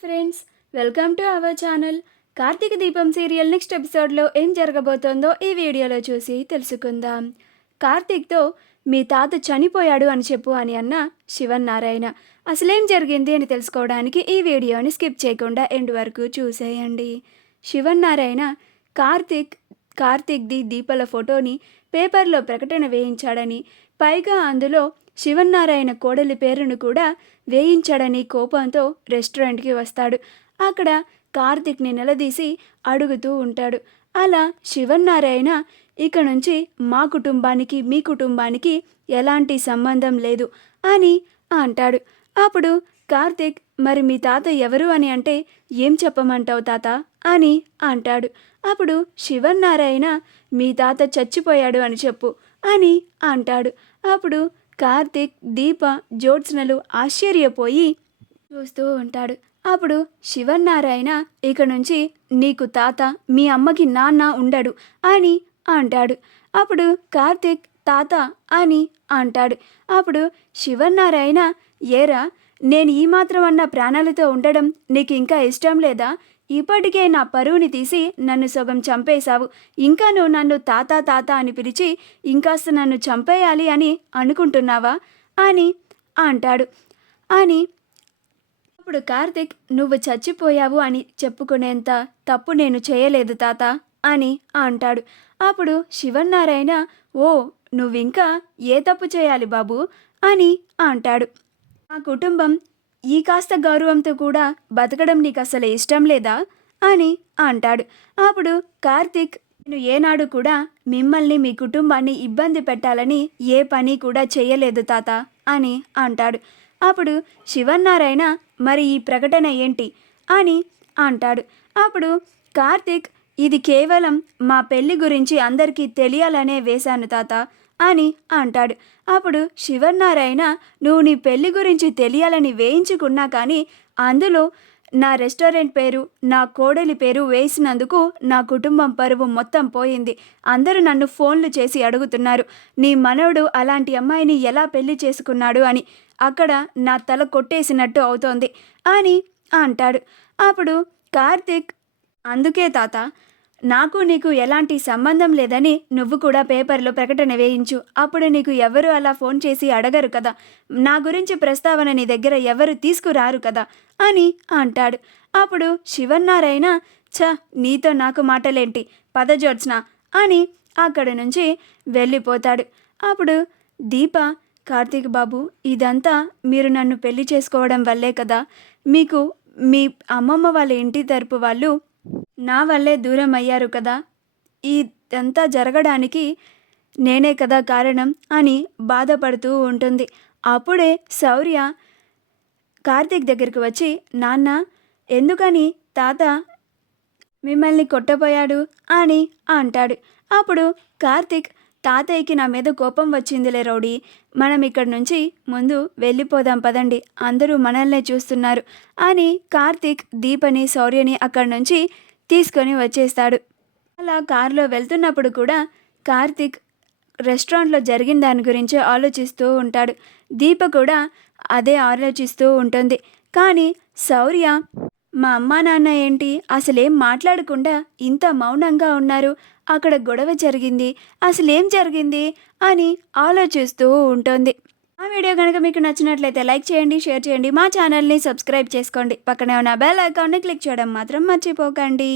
Friends, welcome to our channel. Karthika Deepam serial next ఎపిసోడ్లో ఏం జరగబోతోందో ఈ వీడియోలో చూసి తెలుసుకుందాం. కార్తీక్తో మీ తాత చనిపోయాడు అని చెప్పు అని అన్న శివన్నారాయణ. అసలేం జరిగింది అని తెలుసుకోవడానికి ఈ వీడియోని స్కిప్ చేయకుండా ఎండ్ వరకు చూసేయండి. శివన్నారాయణ కార్తీక్ది దీపల ఫోటోని పేపర్లో ప్రకటన వేయించాడని, పైగా అందులో శివన్నారాయణ కోడలి పేరును కూడా వేయించాడని కోపంతో రెస్టారెంట్కి వస్తాడు. అక్కడ కార్తీక్ని నిలదీసి అడుగుతూ ఉంటాడు. అలా శివన్నారాయణ ఇక నుంచి మా కుటుంబానికి మీ కుటుంబానికి ఎలాంటి సంబంధం లేదు అని అంటాడు. అప్పుడు కార్తీక్, మరి మీ తాత ఎవరు అని అంటే, ఏం చెప్పమంటావు తాత అని అంటాడు. అప్పుడు శివన్నారాయణ, మీ తాత చచ్చిపోయాడు అని చెప్పు అని అంటాడు. అప్పుడు కార్తీక్, దీప, జ్యోత్స్నలు ఆశ్చర్యపోయి చూస్తూ ఉంటాడు. అప్పుడు శివన్నారాయణ, ఇక నుంచి నీకు తాత, మీ అమ్మకి నాన్న ఉండడు అని అంటాడు. అప్పుడు కార్తీక్, తాత అని అంటాడు. అప్పుడు శివన్నారాయణ, ఏరా, నేను ఈ మాత్రం అన్న ప్రాణాలతో ఉండడం నీకు ఇంకా ఇష్టం లేదా? ఇప్పటికే నా పరువుని తీసి నన్ను సగం చంపేశావు. ఇంకా నువ్వు నన్ను తాత తాత అని పిలిచి ఇంకాస్త నన్ను చంపేయాలి అని అనుకుంటున్నావా అని అంటాడు. అప్పుడు కార్తీక్, నువ్వు చచ్చిపోయావు అని చెప్పుకునేంత తప్పు నేను చేయలేదు తాత అని అంటాడు. అప్పుడు శివన్నారాయణ, ఓ, నువ్వింకా ఏ తప్పు చేయాలి బాబు అని అంటాడు. ఆ కుటుంబం ఈ కాస్త గౌరవంతో కూడా బతకడం నీకు అసలు ఇష్టం లేదా అని అంటాడు. అప్పుడు కార్తీక్, నేను ఏనాడు కూడా మిమ్మల్ని మీ కుటుంబాన్ని ఇబ్బంది పెట్టాలని ఏ పని కూడా చేయలేదు తాత అని అంటాడు. అప్పుడు శివన్నారాయణ, మరి ఈ ప్రకటన ఏంటి అని అంటాడు. అప్పుడు కార్తీక్, ఇది కేవలం మా పెళ్లి గురించి అందరికీ తెలియాలనే వేశాను తాత అని అంటాడు. అప్పుడు శివన్నారాయణ, నువ్వు నీ పెళ్లి గురించి తెలియాలని వేయించుకున్నా కానీ అందులో నా రెస్టారెంట్ పేరు, నా కోడలి పేరు వేసినందుకు నా కుటుంబం పరువు మొత్తం పోయింది. అందరూ నన్ను ఫోన్లు చేసి అడుగుతున్నారు, నీ మనవడు అలాంటి అమ్మాయిని ఎలా పెళ్లి చేసుకున్నాడు అని. అక్కడ నా తల కొట్టేసినట్టు అవుతోంది అని అంటాడు. అప్పుడు కార్తీక్, అందుకే తాత, నాకు నీకు ఎలాంటి సంబంధం లేదని నువ్వు కూడా పేపర్లో ప్రకటన వేయించు. అప్పుడు నీకు ఎవరు అలా ఫోన్ చేసి అడగరు కదా, నా గురించి ప్రస్తావన నీ దగ్గర ఎవరు తీసుకురారు కదా అని అంటాడు. అప్పుడు శివన్నారాయణ, నీతో నాకు మాటలేంటి, పద జ్యోత్స్న అని అక్కడి నుంచి వెళ్ళిపోతాడు. అప్పుడు దీప, కార్తీక్ బాబు, ఇదంతా మీరు నన్ను పెళ్లి చేసుకోవడం వల్లే కదా, మీకు మీ అమ్మమ్మ వాళ్ళ ఇంటి తరపు వాళ్ళు నా వల్లే దూరం అయ్యారు కదా, ఇదంతా జరగడానికి నేనే కదా కారణం అని బాధపడుతూ ఉంటుంది. అప్పుడే శౌర్య కార్తీక్ దగ్గరికి వచ్చి, నాన్న, ఎందుకని తాత మిమ్మల్ని కొట్టబోయాడు అని అంటాడు. అప్పుడు కార్తీక్, తాతయ్యకి నా మీద కోపం వచ్చిందిలే రౌడీ, మనం ఇక్కడి నుంచి ముందు వెళ్ళిపోదాం పదండి, అందరూ మనల్నే చూస్తున్నారు అని కార్తీక్ దీపని, శౌర్యని అక్కడి నుంచి తీసుకొని వచ్చేస్తాడు. అలా కారులో వెళ్తున్నప్పుడు కూడా కార్తీక్ రెస్టారెంట్లో జరిగిన దాని గురించి ఆలోచిస్తూ ఉంటాడు. దీప కూడా అదే ఆలోచిస్తూ ఉంటుంది. కానీ శౌర్య, మా అమ్మా నాన్న ఏంటి అసలేం మాట్లాడకుండా ఇంత మౌనంగా ఉన్నారు, అక్కడ గొడవ జరిగింది, అసలేం జరిగింది అని ఆలోచిస్తూ ఉంటుంది. ఆ వీడియో కనుక మీకు నచ్చినట్లయితే లైక్ చేయండి, షేర్ చేయండి, మా ఛానల్ని సబ్స్క్రైబ్ చేసుకోండి, పక్కనే ఉన్న బెల్ ఐకాన్ని క్లిక్ చేయడం మాత్రం మర్చిపోకండి.